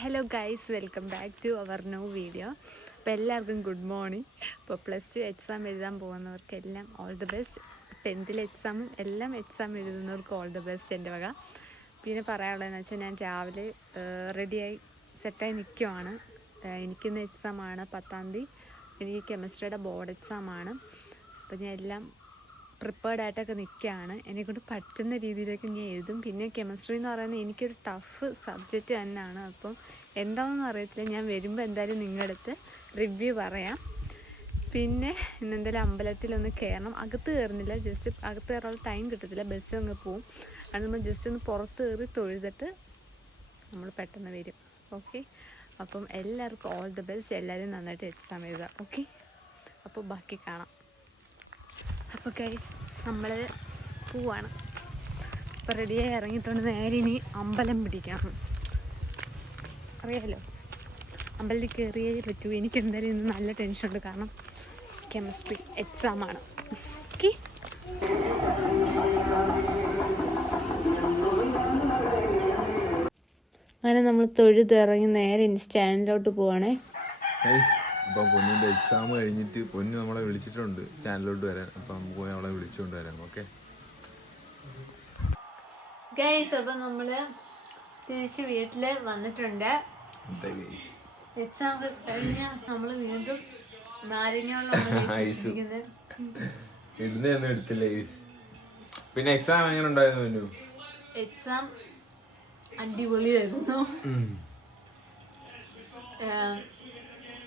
Hello guys, welcome back to our new video. അപ്പോൾ എല്ലാവർക്കും good morning. ഇപ്പോൾ +2 exam എഴുതാൻ പോകുന്നവർക്കെല്ലാം ഓൾ ദി ബെസ്റ്റ്. 10th എക്സാമും എല്ലാം എക്സാം എഴുതുന്നവർക്ക് ഓൾ ദി ബെസ്റ്റ് എൻ്റെ വക. പിന്നെ പറയാനുള്ളതെന്ന് വെച്ചാൽ ഞാൻ രാവിലെ റെഡിയായി സെറ്റായി നിൽക്കുവാണ്. എനിക്കിന്ന് എക്സാമാണ് 10th. എനിക്ക് കെമിസ്ട്രിയുടെ ബോർഡ് എക്സാമാണ്. അപ്പോൾ ഞാൻ എല്ലാം പ്രിപ്പേർഡ് ആയിട്ടൊക്കെ നിൽക്കുകയാണ്. എന്നെക്കൊണ്ട് പറ്റുന്ന രീതിയിലേക്ക് ഞാൻ എഴുതും. പിന്നെ കെമിസ്ട്രി എന്ന് പറയുന്നത് എനിക്കൊരു ടഫ് സബ്ജക്റ്റ് തന്നെയാണ്. അപ്പം എന്താണെന്ന് അറിയത്തില്ല. ഞാൻ വരുമ്പോൾ എന്തായാലും നിങ്ങളുടെ അടുത്ത് റിവ്യൂ പറയാം. പിന്നെ ഇന്നെന്തായാലും അമ്പലത്തിലൊന്ന് കയറണം. അകത്ത് കയറുന്നില്ല, ജസ്റ്റ് അകത്ത് കയറാനുള്ള ടൈം കിട്ടത്തില്ല, ബസ് അങ്ങ് പോവും. അത് നമ്മൾ ജസ്റ്റ് ഒന്ന് പുറത്ത് കയറി തൊഴുതിട്ട് നമ്മൾ പെട്ടെന്ന് വരും. ഓക്കെ, അപ്പം എല്ലാവർക്കും ഓൾ ദി ബെസ്റ്റ്. എല്ലാവരും നന്നായിട്ട് എക്സാം എഴുതുക. ഓക്കെ, അപ്പോൾ ബാക്കി കാണാം. അപ്പോൾ ഗൈസ്, നമ്മൾ പോവാണ്. അപ്പോൾ റെഡിയായി ഇറങ്ങിയിട്ടുണ്ട്. നേരെ ഇനി അമ്പലം പിടിക്കണം. അറിയാമല്ലോ, അമ്പലത്തിൽ കയറിയേ പറ്റൂ. എനിക്ക് എന്തായാലും ഇന്ന് നല്ല ടെൻഷനുണ്ട്, കാരണം കെമിസ്ട്രി എക്സാമാണ്. ഓക്കെ, അങ്ങനെ നമ്മൾ തൊഴുതിറങ്ങി നേരെ ഇനി സ്റ്റാൻഡിലോട്ട് പോവാണേ. അപ്പം പൊന്നിൻ്റെ എക്സാം കഴിഞ്ഞിട്ട് പൊന്നു നമ്മളെ വിളിച്ചിട്ടുണ്ട് സ്റ്റാൻഡിലോട്ട് വരാൻ. അപ്പം നമുക്ക് പോയി അവളെ വിളിച്ചുകൊണ്ട് വരാം. ഓക്കെ ഗൈസ്, അപ്പം നമ്മൾ തിരിച്ച് വീട്ടിൽ വന്നിട്ടുണ്ട്. എക്സാം കഴിഞ്ഞ നമ്മൾ വീണ്ടും എടുത്തില്ല. പിന്നെ എക്സാം എങ്ങനെ ഉണ്ടായിരുന്നു പൊന്നു? എക്സാം അടിപൊളിയായിരുന്നു.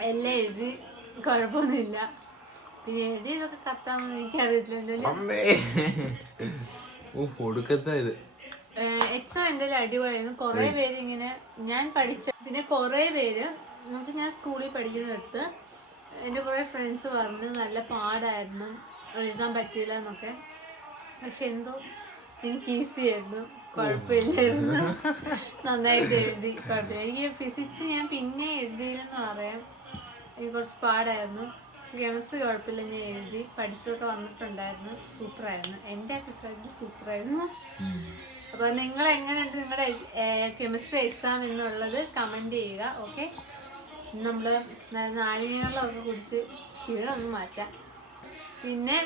എല്ലാം എഴുതി, കുഴപ്പമൊന്നുമില്ല. പിന്നെ എഴുതിയതൊക്കെ കത്താമെന്ന് എനിക്കറിയത്തില്ല. എന്തായാലും എക്സാം എന്തായാലും അടിപൊളിയായിരുന്നു. കുറെ പേര് ഇങ്ങനെ ഞാൻ പഠിച്ച, പിന്നെ കുറെ പേര് എന്നുവെച്ചാൽ ഞാൻ സ്കൂളിൽ പഠിക്കുന്നിടത്ത് എൻ്റെ കുറെ ഫ്രണ്ട്സ് പറഞ്ഞു നല്ല പാടായിരുന്നു, എഴുതാൻ പറ്റിയില്ല എന്നൊക്കെ. പക്ഷെ എന്തോ എനിക്ക് ഈസി ആയിരുന്നു, കുഴപ്പമില്ലായിരുന്നു. നന്നായിട്ട് എഴുതി, കുഴപ്പമില്ല. എനിക്ക് ഫിസിക്സ് ഞാൻ പിന്നെ എഴുതിയില്ലെന്ന് പറയാം, എനിക്ക് കുറച്ച് പാടായിരുന്നു. പക്ഷെ കെമിസ്ട്രി കുഴപ്പമില്ല, ഞാൻ എഴുതി, പഠിച്ചതൊക്കെ വന്നിട്ടുണ്ടായിരുന്നു. സൂപ്പറായിരുന്നു, എൻ്റെ അഭിപ്രായത്തിൽ സൂപ്പറായിരുന്നു. അപ്പോൾ നിങ്ങൾ എങ്ങനെയുണ്ട് നിങ്ങളുടെ കെമിസ്ട്രി എക്സാം എന്നുള്ളത് കമൻറ്റ് ചെയ്യുക. ഓക്കെ, നമ്മൾ നാരങ്ങകളൊക്കെ കുടിച്ച് ക്ഷീണമൊന്ന് മാറ്റാം. പിന്നെ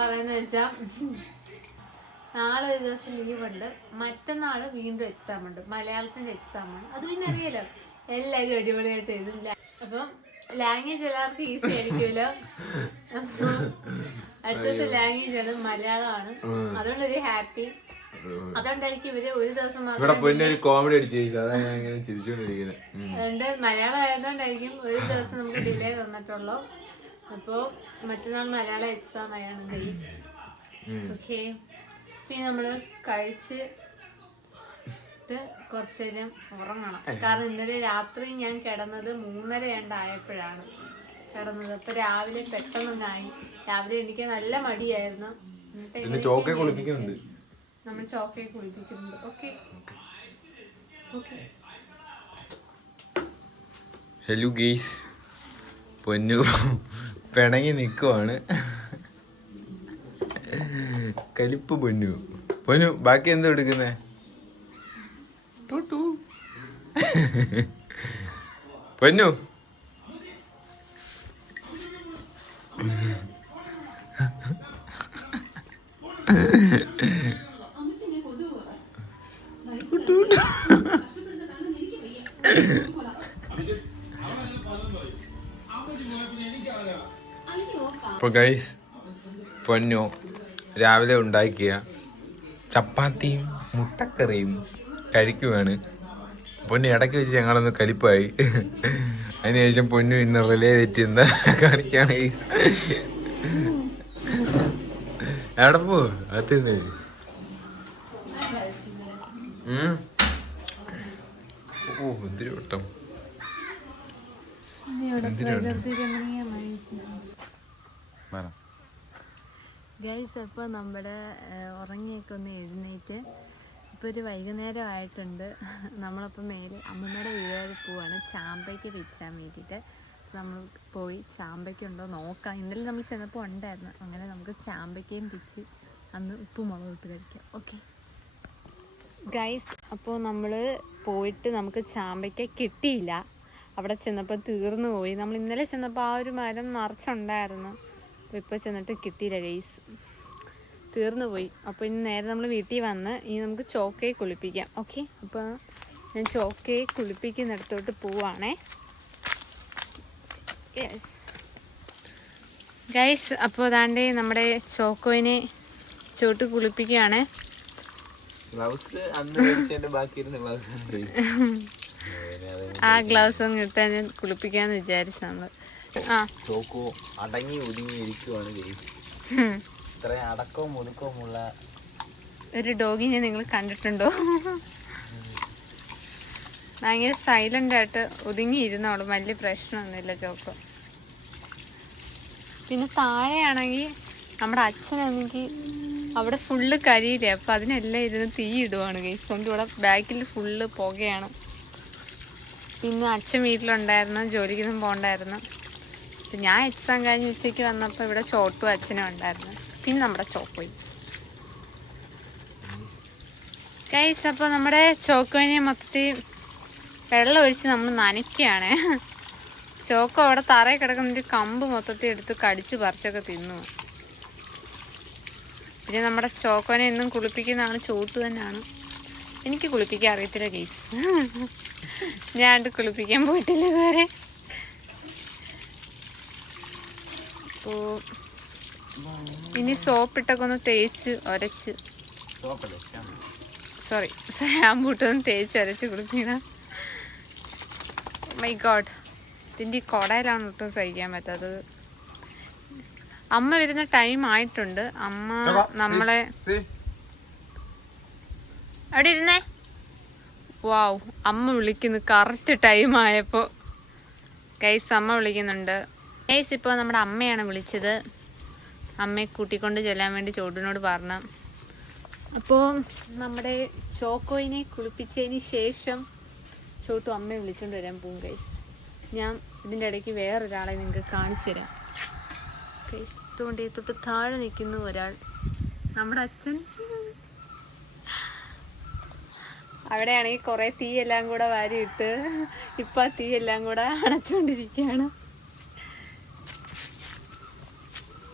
പറയുന്നത് വെച്ചാൽ നാളെ ഒരു ദിവസം ലീവുണ്ട്, മറ്റന്നാൾ വീണ്ടും എക്സാം ഉണ്ട്, മലയാളത്തിൻ്റെ എക്സാമാണ്. അത് പിന്നെ അറിയാലോ, എല്ലാവരും അടിപൊളിയായിട്ട് എഴുതും. അപ്പം ലാംഗ്വേജ് എല്ലാവർക്കും ഈസി ആയിരിക്കുമല്ലോ. അപ്പോൾ അടുത്ത ദിവസം ലാംഗ്വേജ് ആണ്, മലയാളമാണ്. അതുകൊണ്ടൊരു ഹാപ്പി. അതുകൊണ്ടായിരിക്കും ഇവര് ഒരു ദിവസം അതുകൊണ്ട് മലയാളം ആയതുകൊണ്ടായിരിക്കും ഒരു ദിവസം നമുക്ക് ഡിലേ തന്നിട്ടുള്ളൂ. അപ്പോൾ മറ്റന്നാൾ മലയാളം എക്സാം ആയാണ് ഗൈസ്. ഓക്കെ, പിന്നെ നമ്മള് കഴിച്ച് കുറച്ചു നേരം ഉറങ്ങണം. കാരണം ഇന്നലെ രാത്രി ഞാൻ കിടന്നത് 3:30 ആയപ്പോഴാണ് കിടന്നത്. അപ്പൊ രാവിലെ പെട്ടെന്നൊന്നായി. രാവിലെ എനിക്ക് നല്ല മടിയായിരുന്നു. നമ്മൾ ചോക്കയെ കുളിപ്പിക്കുന്നുണ്ട്. ഓക്കെ, ഹലോ ഗെയ്സ്, പൊന്നു പിണങ്ങി നിൽക്കുവാണ്. കലിപ്പ് പൊന്നു. പൊന്നു ബാക്കി എന്താ എടുക്കുന്നേ? പൊന്നു അപ്പോൾ ഗൈസ്, പൊന്നു രാവിലെ ഉണ്ടാക്കിയ ചപ്പാത്തിയും മുട്ടക്കറിയും കഴിക്കുവാണ്. പൊന്നു ഇടയ്ക്ക് വെച്ച് ഞങ്ങളൊന്ന് കലിപ്പായി. അതിനുശേഷം പൊന്നു പിന്നെ റിലേ തെറ്റി എന്താ കാണിക്കാണ് ഗൈസ്. എവിടെ പോ അത്തിന്ന് എന്തിരി വട്ടം ഗൈസ്. അപ്പോൾ നമ്മുടെ ഉറങ്ങിയൊക്കെ ഒന്ന് എഴുന്നേറ്റ് ഇപ്പോൾ ഒരു വൈകുന്നേരം ആയിട്ടുണ്ട്. നമ്മളപ്പോൾ മേലെ അമ്മമ്മയുടെ വീട് വരെ പോവാണ് ചാമ്പയ്ക്ക് പിച്ചാൻ വേണ്ടിയിട്ട്. നമ്മൾ പോയി ചാമ്പയ്ക്കുണ്ടോ നോക്കാം. ഇന്നലെ നമ്മൾ ചെന്നപ്പോൾ ഉണ്ടായിരുന്നു. അങ്ങനെ നമുക്ക് ചാമ്പയ്ക്കയും പിച്ച് അന്ന് ഉപ്പ് മുളക് ഇട്ട് കഴിക്കാം. ഓക്കെ, ഗൈസ്, അപ്പോൾ നമ്മൾ പോയിട്ട് നമുക്ക് ചാമ്പയ്ക്ക കിട്ടിയില്ല. അവിടെ ചെന്നപ്പോൾ തീർന്നു പോയി. നമ്മൾ ഇന്നലെ ചെന്നപ്പോൾ ആ ഒരു മരം നിറച്ചുണ്ടായിരുന്നു. അപ്പോൾ ഇപ്പോൾ ചെന്നിട്ട് കിട്ടിയില്ല ഗൈസ്, തീർന്നു പോയി. അപ്പോൾ ഇനി നേരെ നമ്മൾ വീട്ടിൽ വന്ന് ഇനി നമുക്ക് ചോക്കയെ കുളിപ്പിക്കാം. ഓക്കെ, അപ്പോൾ ഞാൻ ചോക്കയെ കുളിപ്പിക്കുന്നിടത്തോട്ട് പോവാണേ. യെസ് ഗൈസ്, അപ്പോൾ അതാണ്ട് നമ്മുടെ ചോക്കോയിനെ ചോട്ട് കുളിപ്പിക്കുകയാണ്. ആ ഗ്ലൗസ് അങ്ങ് ഇട്ടാ ഞാൻ കുളിപ്പിക്കാന്ന് വിചാരിച്ചു നമ്മള്. ചോക്കോ അടങ്ങി ഒതുങ്ങി ഇരിക്കുവാണ്. ഇത്രയും അടക്കവും ഒതുക്കവുമുള്ള ഒരു ഡോഗിനെ നിങ്ങൾ കണ്ടിട്ടുണ്ടോ? ഭയങ്കര സൈലന്റ് ആയിട്ട് ഒതുങ്ങിയിരുന്നോളൂ, വലിയ പ്രശ്നമൊന്നുമില്ല ചോക്കോ. പിന്നെ താഴെയാണെങ്കിൽ നമ്മുടെ അച്ഛനാണെങ്കിൽ അവിടെ ഫുള്ള് കരിയില്ലേ, അപ്പം അതിനെല്ലാം ഇരുന്ന് തീ ഇടുവാണ് ഗൈസ്. കൊണ്ട് ഇവിടെ ബാക്കിൽ ഫുള്ള് പുകയാണ്. പിന്നെ അച്ഛൻ വീട്ടിലുണ്ടായിരുന്നു, ജോലിക്കൊന്നും പോകണ്ടായിരുന്നു. അപ്പം ഞാൻ എക്സാം കഴിഞ്ഞ് ഉച്ചയ്ക്ക് വന്നപ്പോൾ ഇവിടെ ചോട്ടും അച്ഛനും ഉണ്ടായിരുന്നു. പിന്നെ നമ്മുടെ ചോക്കോയും ഗൈസ്. അപ്പോൾ നമ്മുടെ ചോക്കോയിനെ മൊത്തത്തിൽ വെള്ളം ഒഴിച്ച് നമ്മൾ നനയ്ക്കുകയാണ്. ചോക്കോ അവിടെ തറയിൽ കിടക്കുന്ന കമ്പ് മൊത്തത്തിൽ എടുത്ത് കടിച്ച് പറിച്ചൊക്കെ തിന്നു. പിന്നെ നമ്മുടെ ചോക്കോനെ എന്നും കുളിപ്പിക്കുന്ന ആൾ ചോട്ട് തന്നെയാണ്. എനിക്ക് കുളിപ്പിക്കാൻ അറിയത്തില്ല ഗൈസ്, ഞാൻ കുളിപ്പിക്കാൻ പോയിട്ടില്ല ഇതുവരെ. അപ്പോൾ ഇനി സോപ്പിട്ടൊക്കെ ഒന്ന് തേച്ച് ഒരച്ച്, സോറി ഷാമ്പൂട്ടൊന്ന് തേച്ച് ഒരച്ച് കുളിപ്പിക്കണം. മൈ ഗോഡ്, ഇതിൻ്റെ ഈ കുടയിലാണ് ഒട്ടും സഹിക്കാൻ പറ്റാത്തത്. അമ്മ വരുന്ന ടൈം ആയിട്ടുണ്ട്. അമ്മ നമ്മളെ അവിടെ ഇരുന്നേ. വാവ്, അമ്മ വിളിക്കുന്നു കറക്റ്റ് ടൈം ആയപ്പോൾ. ഗൈസ്, അമ്മ വിളിക്കുന്നുണ്ട് ഗൈസ്. ഇപ്പോൾ നമ്മുടെ അമ്മയാണ് വിളിച്ചത്. അമ്മയെ കൂട്ടിക്കൊണ്ട് ചെല്ലാൻ വേണ്ടി ചോട്ടിനോട് പറഞ്ഞു. അപ്പോൾ നമ്മുടെ ചോക്കോയിനെ കുളിപ്പിച്ചതിന് ശേഷം ചോട്ടു അമ്മയെ വിളിച്ചുകൊണ്ട് വരാൻ പോകും ഗൈസ്. ഞാൻ ഇതിൻ്റെ ഇടയ്ക്ക് വേറൊരാളെ നിങ്ങൾക്ക് കാണിച്ചു തരാം ഗൈസ്. തൊണ്ടേ തൊട്ട് താഴെ നിൽക്കുന്ന ഒരാൾ, നമ്മുടെ അച്ഛൻ. അവിടെയാണെങ്കിൽ കുറേ തീയെല്ലാം കൂടെ വാരിയിട്ട് ഇപ്പം ആ തീയെല്ലാം കൂടെ അണച്ചുകൊണ്ടിരിക്കുകയാണ്.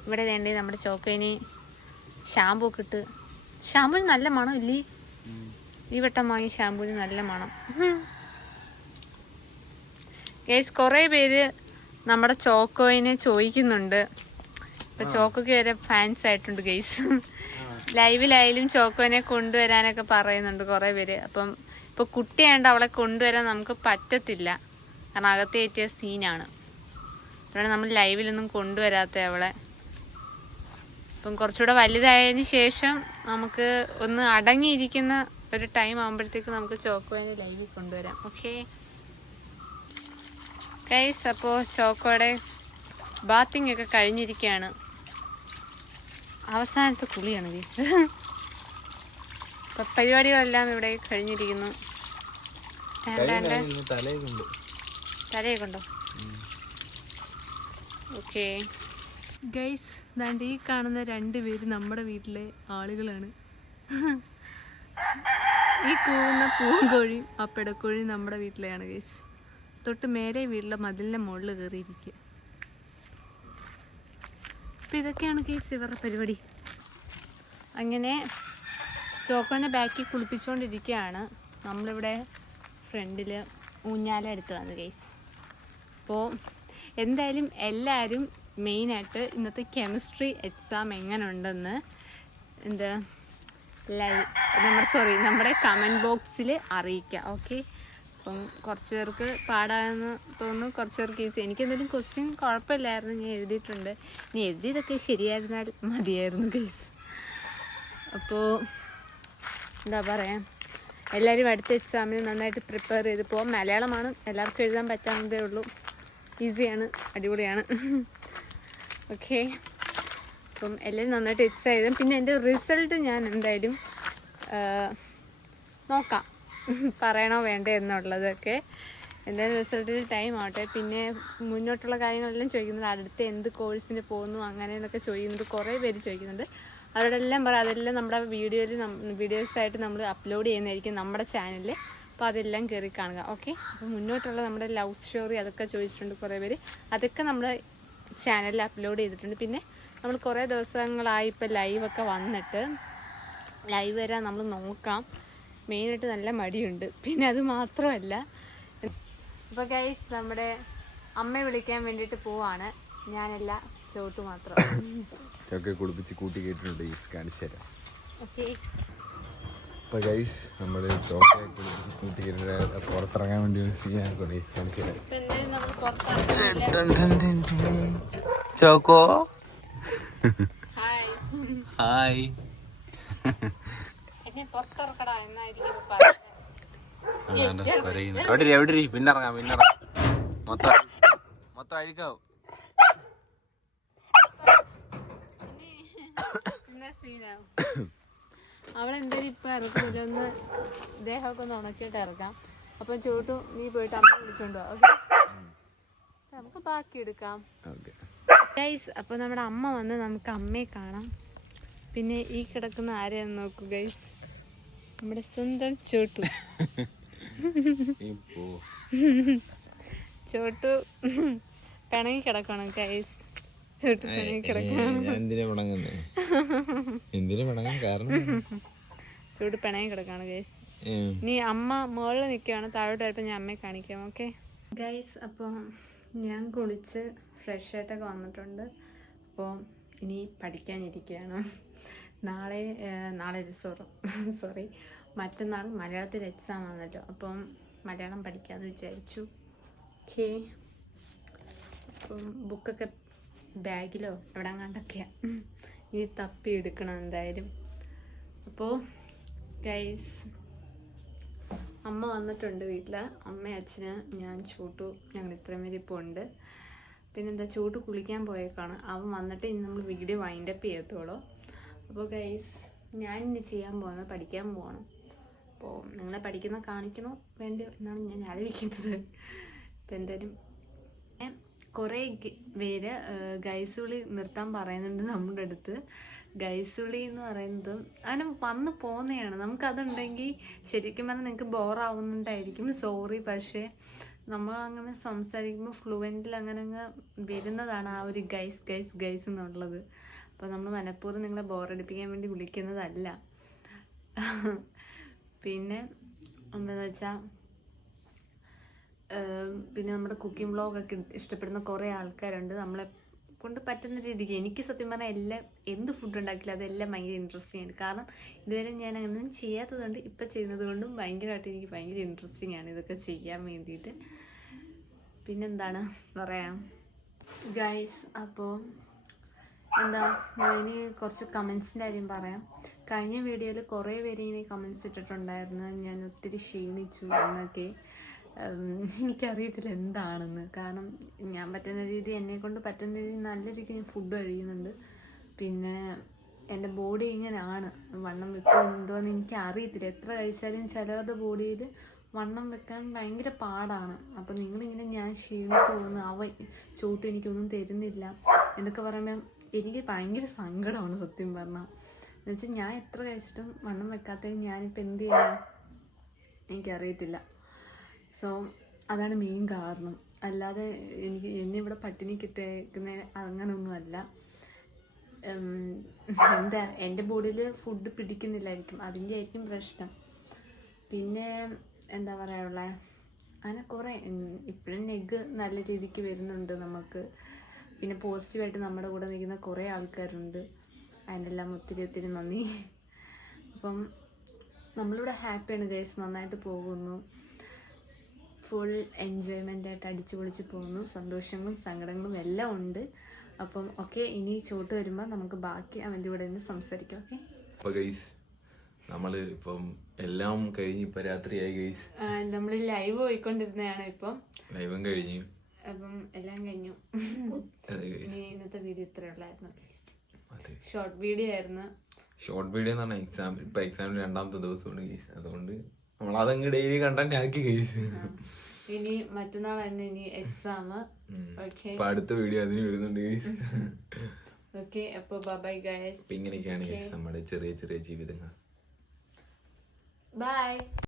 ഇവിടെ വേണ്ടി നമ്മുടെ ചോക്കോയിന് ഷാമ്പൂ ഒക്കെ ഇട്ട്, ഷാമ്പൂന് നല്ല മണം ഇല്ലേ? ഈ വട്ടം വാങ്ങി ഷാമ്പൂന് നല്ല മണം ഗൈസ്. കുറേ പേര് നമ്മുടെ ചോക്കോയിനെ ചോദിക്കുന്നുണ്ട്. ഇപ്പം ചോക്കോയ്ക്ക് വരെ ഫാൻസ് ആയിട്ടുണ്ട് ഗൈസ്. ലൈവിലായാലും ചോക്കോനെ കൊണ്ടുവരാനൊക്കെ പറയുന്നുണ്ട് കുറേ പേര്. അപ്പം ഇപ്പോൾ കുട്ടിയാണ്ട് അവളെ കൊണ്ടുവരാൻ നമുക്ക് പറ്റത്തില്ല, കാരണം അകത്ത് കയറ്റിയ സീനാണ്. അതുകൊണ്ട് നമ്മൾ ലൈവിലൊന്നും കൊണ്ടുവരാത്ത അവളെ. അപ്പം കുറച്ചുകൂടെ വലുതായതിന് ശേഷം നമുക്ക് ഒന്ന് അടങ്ങിയിരിക്കുന്ന ഒരു ടൈം ആകുമ്പോഴത്തേക്ക് നമുക്ക് ചോക്കോനെ ലൈവിൽ കൊണ്ടുവരാം. ഓക്കെ ഗൈസ്, അപ്പോൾ ചോക്കോയുടെ ബാത്തിങ് ഒക്കെ കഴിഞ്ഞിരിക്കുകയാണ്. അവസാനത്തെ കുളിയാണ് ഗൈസ്. അപ്പം പരിപാടികളെല്ലാം ഇവിടെ കഴിഞ്ഞിരിക്കുന്നു. തലയൊക്കെ ഉണ്ടോ? ഓക്കെ ഗൈസ്, ദാണ്ട് ഈ കാണുന്ന 2 പേര് നമ്മുടെ വീട്ടിലെ ആളുകളാണ്. ഈ കൂവുന്ന പൂങ്കോഴിയും ആ പെടക്കോഴിയും നമ്മുടെ വീട്ടിലെയാണ് ഗൈസ്. തൊട്ട് മേലെ വീട്ടിലെ മതിലിൻ്റെ മുകളിൽ കയറിയിരിക്കുക. അപ്പം ഇതൊക്കെയാണ് ഗൈസ് ഇവരുടെ പരിപാടി. അങ്ങനെ ചോക്കോനെ ബാക്കിൽ കുളിപ്പിച്ചുകൊണ്ടിരിക്കുകയാണ്. നമ്മളിവിടെ ഫ്രണ്ടിൽ ഊഞ്ഞാല എടുത്ത് വന്നു ഗൈസ്. അപ്പോൾ എന്തായാലും എല്ലാവരും മെയിനായിട്ട് ഇന്നത്തെ കെമിസ്ട്രി എക്സാം എങ്ങനെ ഉണ്ടെന്ന് നമ്മുടെ കമൻറ്റ് ബോക്സിൽ അറിയിക്കുക. ഓക്കെ, അപ്പം കുറച്ച് പേർക്ക് പാടാമെന്ന് തോന്നുന്നു, കുറച്ച് പേർക്ക് ഈസി. എനിക്കെന്തെങ്കിലും ക്വസ്റ്റ്യൻ കുഴപ്പമില്ലായിരുന്നു, ഞാൻ എഴുതിയിട്ടുണ്ട്. ഇനി എഴുതിയതൊക്കെ ശരിയായിരുന്നാൽ മതിയായിരുന്നു ഗൈസ്. അപ്പോൾ എന്താ പറയുക, എല്ലാവരും അടുത്ത എക്സാമിന് നന്നായിട്ട് പ്രിപ്പയർ ചെയ്ത് പോകാം. മലയാളമാണ്, എല്ലാവർക്കും എഴുതാൻ പറ്റാവുന്നതേ ഉള്ളൂ. ഈസിയാണ്, അടിപൊളിയാണ്. ഓക്കെ, അപ്പം എല്ലാവരും നന്നായിട്ട് എക്സാം എഴുതാം. പിന്നെ എൻ്റെ റിസൾട്ട് ഞാൻ എന്തായാലും നോക്കാം, പറയണോ വേണ്ടേ എന്നുള്ളതൊക്കെ. എന്തായാലും റിസൾട്ടിൽ ടൈം ആവട്ടെ. പിന്നെ മുന്നോട്ടുള്ള കാര്യങ്ങളെല്ലാം ചോദിക്കുന്നുണ്ട്. അടുത്ത എന്ത് കോഴ്സിന് പോകുന്നു അങ്ങനെ എന്നൊക്കെ ചോദിക്കുന്നുണ്ട്, കുറേ പേര് ചോദിക്കുന്നുണ്ട്. അവരോടെല്ലാം പറയാം. അതെല്ലാം നമ്മുടെ വീഡിയോസായിട്ട് നമ്മൾ അപ്ലോഡ് ചെയ്യുന്നതായിരിക്കും നമ്മുടെ ചാനലിൽ. അപ്പോൾ അതെല്ലാം കയറി കാണുക. ഓക്കെ, അപ്പോൾ മുന്നോട്ടുള്ള നമ്മുടെ ലവ് സ്റ്റോറി അതൊക്കെ ചോദിച്ചിട്ടുണ്ട് കുറേ പേര്. അതൊക്കെ നമ്മുടെ ചാനലിൽ അപ്ലോഡ് ചെയ്തിട്ടുണ്ട്. പിന്നെ നമ്മൾ കുറേ ദിവസങ്ങളായി ഇപ്പോൾ ലൈവൊക്കെ വന്നിട്ട് ലൈവ് വരാൻ നമ്മൾ നോക്കാം. മെയിനായിട്ട് നല്ല മടിയുണ്ട്. പിന്നെ അത് മാത്രമല്ല, ഇപ്പോൾ ഗൈസ് നമ്മുടെ അമ്മയെ വിളിക്കാൻ വേണ്ടിയിട്ട് പോവാണ്. ഞാനല്ല, ചോട്ടു മാത്രം. ചൊക്കെ കുളിപ്പിച്ച് കൂട്ടി കേട്ടിട്ടുണ്ട്. കാണിച്ചു തരാം. ഓക്കെ, അപ്പോൾ ഗൈസ് നമ്മൾ ചോക്കെ കുളിപ്പിച്ച് കൂട്ടി കേട്ടിട്ട് പുറത്തിറങ്ങാൻ വേണ്ടി കാണിച്ചു തരാം. ഇപ്പം എന്തായാലും നമ്മൾ പുറത്തിറങ്ങാൻ ചോക്കോ ഹായ് ഹായ്. എന്നെ പുറത്തിറക്കടാ എന്നായിരിക്കും എവിടെ പിന്നിറങ്ങാം മൊത്തം അഴിക്കാവും. അവളെന്തായാലും ഇപ്പൊ ഇറക്കുന്നില്ല. ഒന്ന് ദേഹമൊക്കെ ഒന്ന് ഉണക്കിയിട്ട് ഇറക്കാം. അപ്പം ചോട്ടു നീ പോയിട്ട് അമ്മ വിളിച്ചോണ്ട് പോവാ. ഓക്കെ, നമുക്ക് ബാക്കി എടുക്കാം. ഗൈസ്, അപ്പോൾ നമ്മുടെ അമ്മ വന്ന് നമുക്ക് അമ്മയെ കാണാം. പിന്നെ ഈ കിടക്കുന്ന ആരെയാന്ന് നോക്കൂ ഗൈസ്, നമ്മുടെ സ്വന്തം ചോട്ടു. ചോട്ടു പിണങ്ങി കിടക്കണം ഗൈസ്. ചോട്ടു പിണങ്ങി കിടക്കണം. ചോട്ടു പിണങ്ങി കിടക്കാണ് ഗൈസ്. നീ അമ്മ മുകളിൽ നിൽക്കുകയാണ്, താഴോട്ട് വരുമ്പോൾ ഞാൻ അമ്മയെ കാണിക്കാം. ഓക്കെ ഗൈസ്, അപ്പോൾ ഞാൻ കുളിച്ച് ഫ്രഷ് ആയിട്ടൊക്കെ വന്നിട്ടുണ്ട്. അപ്പോൾ ഇനി പഠിക്കാനിരിക്കുകയാണ്. നാളെ സോറി മറ്റന്നാൾ മലയാളത്തിൽ എക്സാം ആണല്ലോ. അപ്പം മലയാളം പഠിക്കാമെന്ന് വിചാരിച്ചു. ഓക്കെ, അപ്പം ബുക്കൊക്കെ ബാഗിലോ എവിടെ കണ്ടൊക്കെയാണ്. ഇനി തപ്പി എടുക്കണം എന്തായാലും. അപ്പോൾ ഗൈസ്, അമ്മ വന്നിട്ടുണ്ട് വീട്ടിൽ. അമ്മ, അച്ഛന്, ഞാൻ, ചോട്ടു, ഞങ്ങൾ ഇത്രയും പേര് ഇപ്പോൾ ഉണ്ട്. പിന്നെന്താ, ചോട്ടു കുളിക്കാൻ പോയേക്കാണ്. അവൻ വന്നിട്ട് ഇനി നമ്മൾ വീഡിയോ വൈൻഡപ്പ് ചെയ്യത്തുള്ളൂ. അപ്പോൾ ഗൈസ്, ഞാൻ ഇനി ചെയ്യാൻ പോകുന്നത് പഠിക്കാൻ പോവാണ്. അപ്പോൾ നിങ്ങളെ പഠിക്കുന്ന കാണിക്കണോ വേണ്ടി എന്നാണ് ഞാൻ ആലോചിക്കുന്നത്. ഇപ്പം എന്തായാലും കുറേ പേര് ഗൈസുളി നിർത്താൻ പറയുന്നുണ്ട് നമ്മുടെ അടുത്ത്. ഗൈസുളി എന്ന് പറയുന്നത് അങ്ങനെ വന്ന് പോകുന്നതാണ്. നമുക്കതുണ്ടെങ്കിൽ ശരിക്കും പറഞ്ഞാൽ നിങ്ങൾക്ക് ബോറാവുന്നുണ്ടായിരിക്കും, സോറി. പക്ഷേ നമ്മളങ്ങനെ സംസാരിക്കുമ്പോൾ ഫ്ലുവൻറ്റിൽ അങ്ങനെ അങ്ങ് വരുന്നതാണ് ആ ഒരു ഗൈസ് എന്നുള്ളത്. അപ്പോൾ നമ്മൾ മനഃപൂർവ്വം നിങ്ങളെ ബോറടിപ്പിക്കാൻ വേണ്ടി വിളിക്കുന്നതല്ല. പിന്നെ എന്താണെന്ന് വെച്ചാൽ, പിന്നെ നമ്മുടെ കുക്കിംഗ് വ്ളോഗൊക്കെ ഇഷ്ടപ്പെടുന്ന കുറേ ആൾക്കാരുണ്ട്. നമ്മളെ കൊണ്ട് പറ്റുന്ന രീതിക്ക്. എനിക്ക് സത്യം പറഞ്ഞാൽ എന്ത് ഫുഡ് ഉണ്ടാക്കില്ല അതെല്ലാം ഭയങ്കര ഇൻട്രസ്റ്റിംഗ് ആണ്. കാരണം ഇതുവരെ ഞാൻ അങ്ങനെയൊന്നും ചെയ്യാത്തതുകൊണ്ട് ഇപ്പം ചെയ്യുന്നത് കൊണ്ടും ഭയങ്കരമായിട്ട് എനിക്ക് ഭയങ്കര ഇൻട്രസ്റ്റിംഗ് ആണ് ഇതൊക്കെ ചെയ്യാൻ വേണ്ടിയിട്ട്. പിന്നെന്താണ് പറയാം ഗൈസ്, അപ്പോൾ എന്താ, ഇനി കുറച്ച് കമൻസിൻ്റെ കാര്യം പറയാം. കഴിഞ്ഞ വീഡിയോയിൽ കുറേ പേര് ഇങ്ങനെ കമൻസ് ഇട്ടിട്ടുണ്ടായിരുന്നു, ഞാൻ ഒത്തിരി ക്ഷീണിച്ചു എന്നൊക്കെ. എനിക്കറിയത്തില്ല എന്താണെന്ന്. കാരണം ഞാൻ പറ്റുന്ന രീതി, എന്നെക്കൊണ്ട് പറ്റുന്ന രീതി നല്ല രീതിക്ക് ഞാൻ ഫുഡ് കഴിയുന്നുണ്ട്. പിന്നെ എൻ്റെ ബോഡി ഇങ്ങനെയാണ്. വണ്ണം വെക്കുക എന്തോന്ന് എനിക്കറിയത്തില്ല. എത്ര കഴിച്ചാലും ചിലവരുടെ ബോഡിയിൽ വണ്ണം വെക്കാൻ ഭയങ്കര പാടാണ്. അപ്പോൾ നിങ്ങളിങ്ങനെ ഞാൻ ക്ഷീണിച്ചു പോകുന്നു, ചോട്ടും എനിക്കൊന്നും തരുന്നില്ല എന്നൊക്കെ പറയുമ്പോൾ എനിക്ക് ഭയങ്കര സങ്കടമാണ് സത്യം പറഞ്ഞാൽ. എന്നുവെച്ചാൽ ഞാൻ എത്ര കഴിച്ചിട്ടും വണ്ണം വെക്കാത്തതിന് ഞാനിപ്പോൾ എന്ത് ചെയ്യണം എനിക്കറിയത്തില്ല. സോ അതാണ് മെയിൻ കാരണം. അല്ലാതെ എന്നെ ഇവിടെ പട്ടിണി കിട്ടേക്കുന്ന അങ്ങനെയൊന്നുമല്ല. എൻ്റെ ബോഡിയിൽ ഫുഡ് പിടിക്കുന്നില്ലായിരിക്കും, അതിൻ്റെ ആയിരിക്കും പ്രശ്നം. പിന്നെ എന്താ പറയാനുള്ള, അങ്ങനെ കുറേ ഇപ്പോഴും നെഗ് നല്ല രീതിക്ക് വരുന്നുണ്ട് നമുക്ക്. പിന്നെ പോസിറ്റീവായിട്ട് നമ്മുടെ കൂടെ നിൽക്കുന്ന കുറേ ആൾക്കാരുണ്ട്. അതിനെല്ലാം ഒത്തിരി നന്ദി. അപ്പം നമ്മളിവിടെ ഹാപ്പിയാണ് ഗൈസ്, നന്നായിട്ട് പോകുന്നു. ഫുൾ എൻജോയ്മെൻ്റ് ആയിട്ട് അടിച്ചു പൊളിച്ച് പോകുന്നു. സന്തോഷങ്ങളും സങ്കടങ്ങളും എല്ലാം ഉണ്ട്. അപ്പം ഓക്കെ, ഇനി ചോട്ട് വരുമ്പോൾ നമുക്ക് ബാക്കി അവൻ്റെ കൂടെ നിന്ന് സംസാരിക്കാം. ഓക്കെ, അപ്പോൾ ഗൈസ് നമ്മൾ ഇപ്പം എല്ലാം കഴിഞ്ഞ് ഇപ്പം രാത്രിയായി ഗൈസ്. നമ്മൾ ലൈവ് പോയിക്കൊണ്ടിരുന്നതാണ്. ഇപ്പം ലൈവും കഴിഞ്ഞു, അപ്പം എല്ലാം കഴിഞ്ഞു. ഇനി ഇന്നത്തെ വീഡിയോ ഇത്രേ ഉള്ളായിരുന്നു ഗൈസ്. ഷോർട്ട് വീഡിയോ ആയിരുന്നു. ഷോർട്ട് വീഡിയോ എന്ന് പറഞ്ഞാൽ ഇപ്പം എക്സാമിന് 2ാമത്തെ ദിവസമാണ് ഗൈസ്. അതുകൊണ്ട് നമ്മളതങ്ങ് ഡെയിലി കണ്ടന്റ് ആക്കി ഗൈസ്. ഇനി മറ്റന്നാൾ തന്നെ ഇനി എക്സാം. അടുത്ത വീഡിയോ അതിന് വരുന്നുണ്ട് ഗൈസ്. ഓക്കെ, അപ്പൊ ബൈ ഗൈസ്. ഇങ്ങനെയൊക്കെയാണ് നമ്മുടെ ചെറിയ ചെറിയ ജീവിതങ്ങൾ. ബൈ.